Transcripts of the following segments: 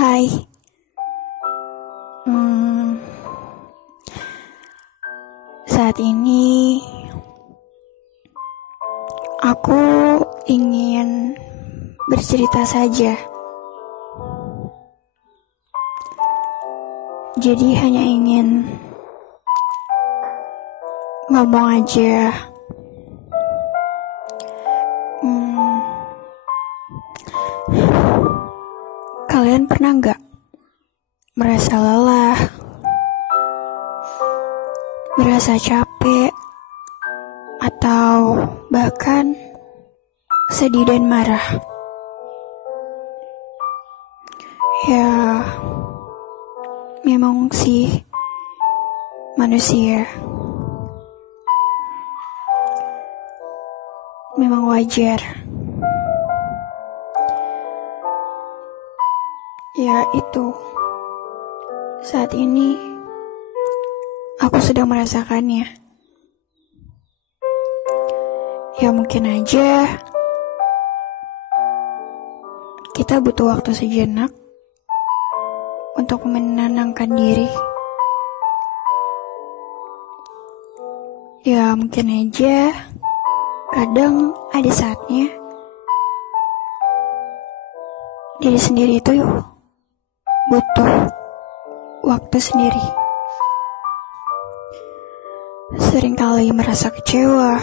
Hai. Hmm, Saat ini aku ingin bercerita saja. Jadi hanya ingin ngomong aja. Kalian pernah nggak merasa lelah, merasa capek, atau bahkan sedih dan marah? Ya, memang sih manusia. Memang wajar. Ya itu, saat ini aku sedang merasakannya. Ya mungkin aja kita butuh waktu sejenak untuk menenangkan diri. Ya mungkin aja kadang ada saatnya diri sendiri itu butuh waktu sendiri. Seringkali merasa kecewa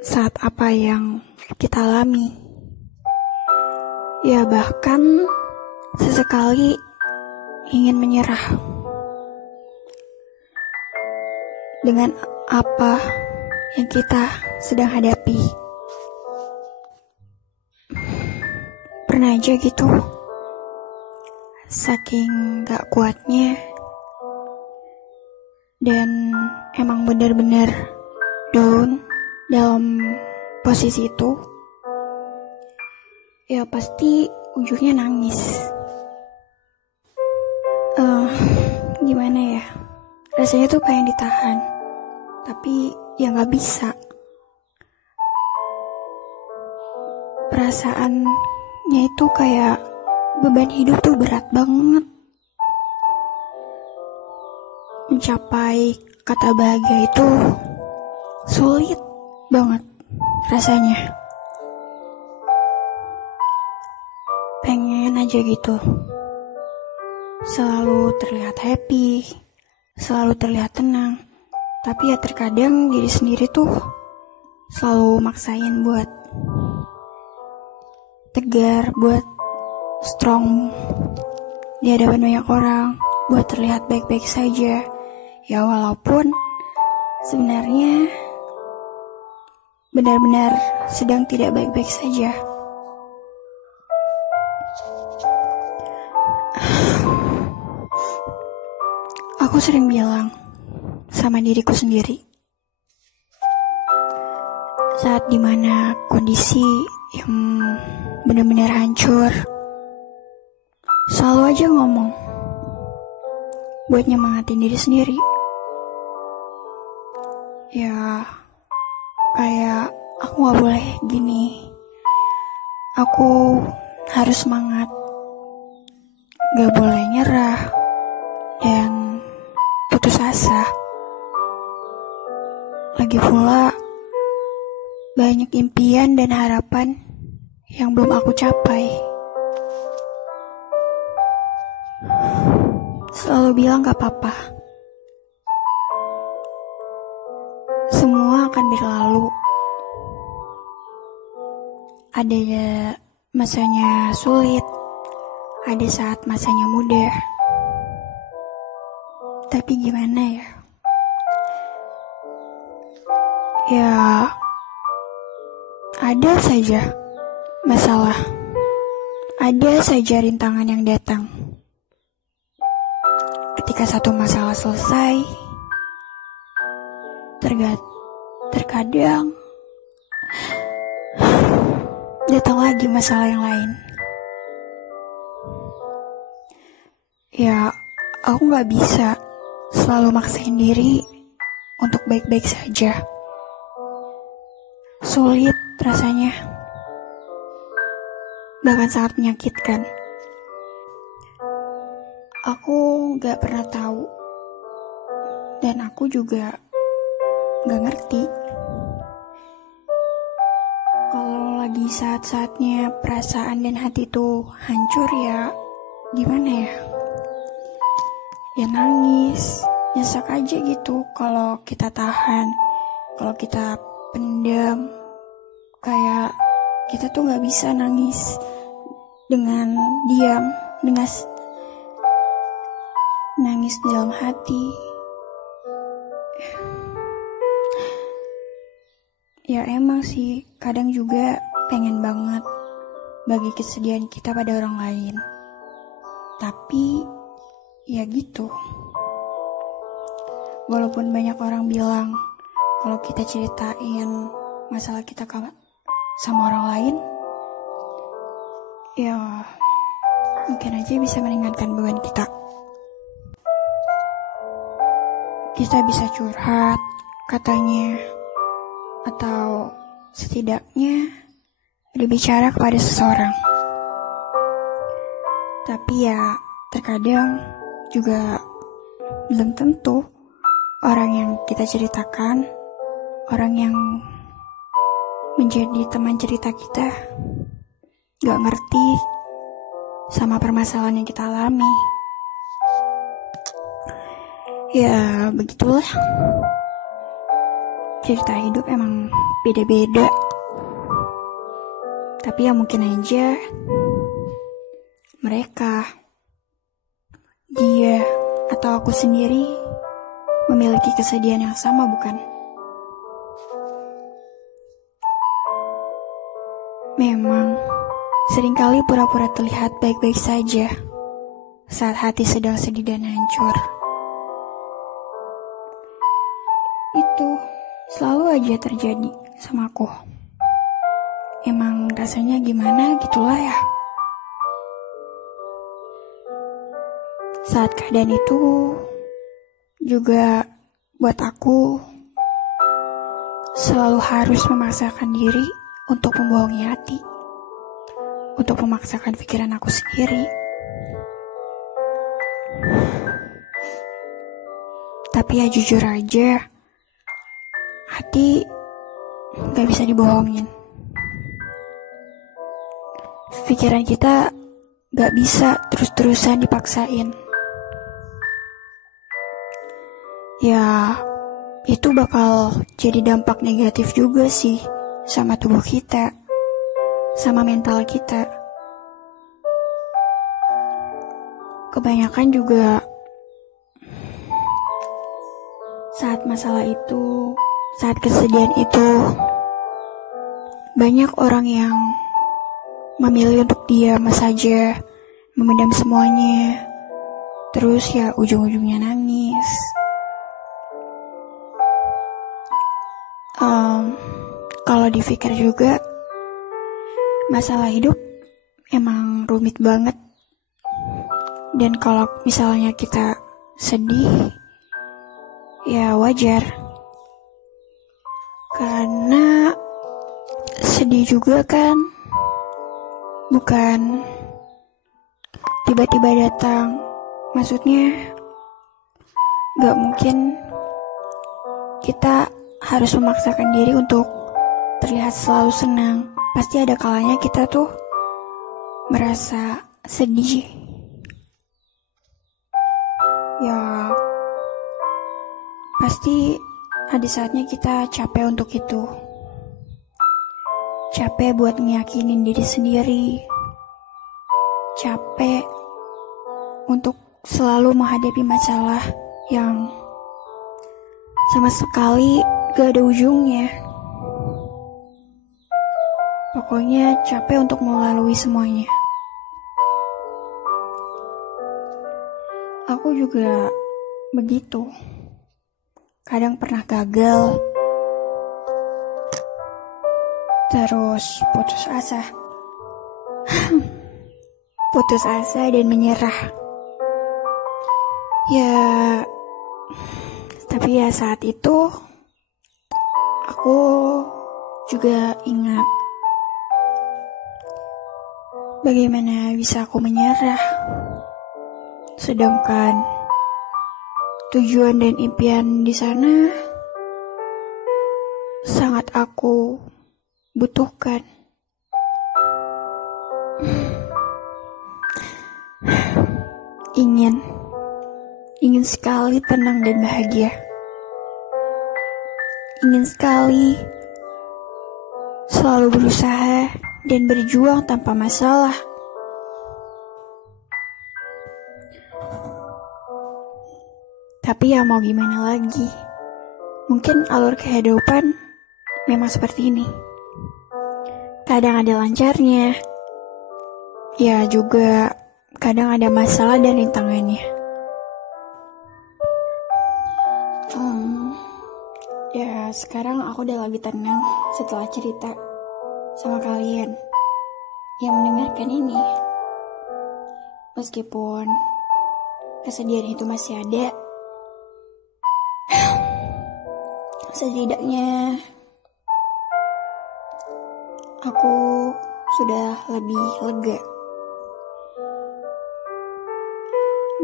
saat apa yang kita alami. Ya bahkan sesekali ingin menyerah dengan apa yang kita sedang hadapi. Pernah aja gitu, saking gak kuatnya, dan emang benar-benar down dalam posisi itu, ya pasti ujungnya nangis. Gimana ya, rasanya tuh pengen ditahan, tapi ya gak bisa. Perasaannya itu kayak beban hidup tuh berat banget. Mencapai kata bahagia itu sulit banget rasanya. Pengen aja gitu selalu terlihat happy, selalu terlihat tenang. Tapi ya terkadang diri sendiri tuh selalu maksain buat tegar, buat strong di hadapan banyak orang, buat terlihat baik-baik saja. Ya walaupun sebenarnya benar-benar sedang tidak baik-baik saja. Aku sering bilang sama diriku sendiri, saat dimana kondisi yang benar-benar hancur, selalu aja ngomong buat nyemangatin diri sendiri. Ya kayak aku gak boleh gini, aku harus semangat, gak boleh nyerah dan putus asa. Lagi pula banyak impian dan harapan yang belum aku capai. Selalu bilang gak apa-apa, semua akan berlalu. Ada masanya sulit, ada saat masanya mudah. Tapi gimana ya? Ya ada saja masalah, ada saja rintangan yang datang. Ketika satu masalah selesai, terkadang datang lagi masalah yang lain. Ya, aku gak bisa selalu maksain diri untuk baik-baik saja. Sulit rasanya, bahkan sangat menyakitkan. Aku gak pernah tahu, dan aku juga gak ngerti kalau lagi saat-saatnya perasaan dan hati tuh hancur, ya gimana ya? Ya nangis, nyesek aja gitu kalau kita tahan, kalau kita pendam. Kayak kita tuh gak bisa nangis dengan diam, dengan nangis dalam hati. Ya emang sih, kadang juga pengen banget bagi kesedihan kita pada orang lain. Tapi ya gitu. Walaupun banyak orang bilang kalau kita ceritain masalah kita sama orang lain, ya mungkin aja bisa meringankan beban kita. Kita bisa curhat, katanya, atau setidaknya berbicara kepada seseorang. Tapi ya terkadang juga belum tentu orang yang kita ceritakan, orang yang menjadi teman cerita kita, gak ngerti sama permasalahan yang kita alami. Ya begitulah, cerita hidup emang beda-beda. Tapi ya mungkin aja mereka, dia, atau aku sendiri memiliki kesedihan yang sama, bukan? Memang seringkali pura-pura terlihat baik-baik saja saat hati sedang sedih dan hancur. Itu selalu aja terjadi sama aku. Emang rasanya gimana gitulah ya. Saat keadaan itu juga buat aku selalu harus memaksakan diri untuk membohongi hati, untuk memaksakan pikiran aku sendiri. Tapi ya jujur aja, hati gak bisa dibohongin. Pikiran kita gak bisa terus-terusan dipaksain. Ya, itu bakal jadi dampak negatif juga sih sama tubuh kita, sama mental kita. Kebanyakan juga saat masalah itu, saat kesedihan itu, banyak orang yang memilih untuk diam saja, memendam semuanya, terus ya ujung-ujungnya nangis. Kalau dipikir juga, masalah hidup emang rumit banget. Dan kalau misalnya kita sedih, ya wajar. Karena sedih juga kan bukan tiba-tiba datang. Maksudnya gak mungkin kita harus memaksakan diri untuk terlihat selalu senang. Pasti ada kalanya kita tuh merasa sedih. Ya pasti ada saatnya kita capek untuk itu. Capek buat ngeyakinin diri sendiri. Capek untuk selalu menghadapi masalah yang sama sekali gak ada ujungnya. Pokoknya capek untuk melalui semuanya. Aku juga begitu. Kadang pernah gagal, terus putus asa. Putus asa dan menyerah. Ya, tapi ya saat itu aku juga ingat bagaimana bisa aku menyerah. Sedangkan tujuan dan impian di sana sangat aku butuhkan. Ingin sekali tenang dan bahagia. Ingin sekali selalu berusaha dan berjuang tanpa masalah. Tapi ya mau gimana lagi? Mungkin alur kehidupan memang seperti ini. Kadang ada lancarnya, ya juga kadang ada masalah dan rintangannya. Ya sekarang aku udah lebih tenang setelah cerita sama kalian yang mendengarkan ini. Meskipun kesedihan itu masih ada, setidaknya aku sudah lebih lega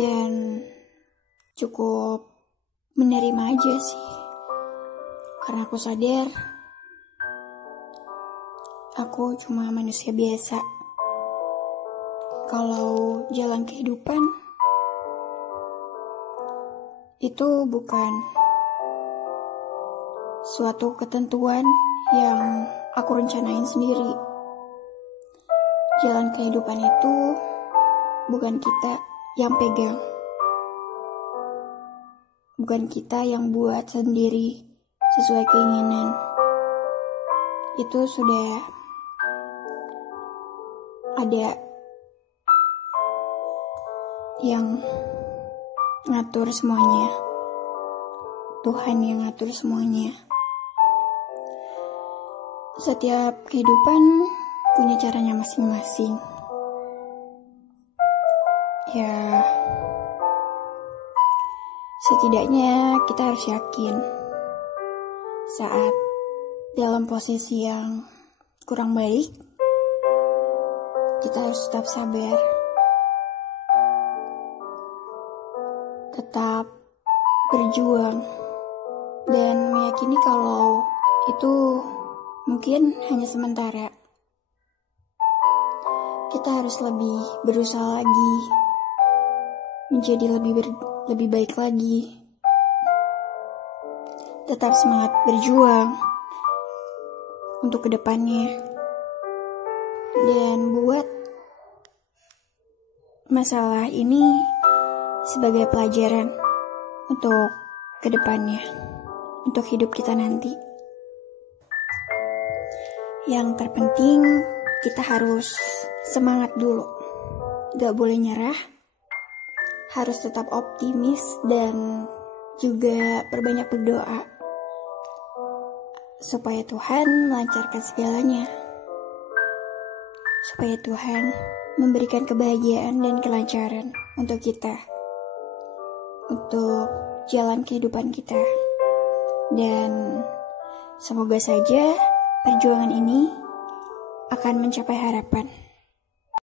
dan cukup menerima aja sih, karena aku sadar aku cuma manusia biasa. Kalau jalan kehidupan itu bukan suatu ketentuan yang aku rencanain sendiri. Jalan kehidupan itu bukan kita yang pegang, bukan kita yang buat sendiri sesuai keinginan. Itu sudah ada yang ngatur semuanya, Tuhan yang ngatur semuanya. Setiap kehidupan punya caranya masing-masing. Ya, setidaknya kita harus yakin saat dalam posisi yang kurang baik, kita harus tetap sabar, tetap berjuang, dan meyakini kalau itu mungkin hanya sementara. Kita harus lebih berusaha lagi, menjadi lebih baik lagi. Tetap semangat berjuang untuk kedepannya, dan buat masalah ini sebagai pelajaran untuk kedepannya, untuk hidup kita nanti. Yang terpenting kita harus semangat dulu, gak boleh nyerah, harus tetap optimis dan juga perbanyak berdoa supaya Tuhan melancarkan segalanya, supaya Tuhan memberikan kebahagiaan dan kelancaran untuk kita, untuk jalan kehidupan kita. Dan semoga saja perjuangan ini akan mencapai harapan.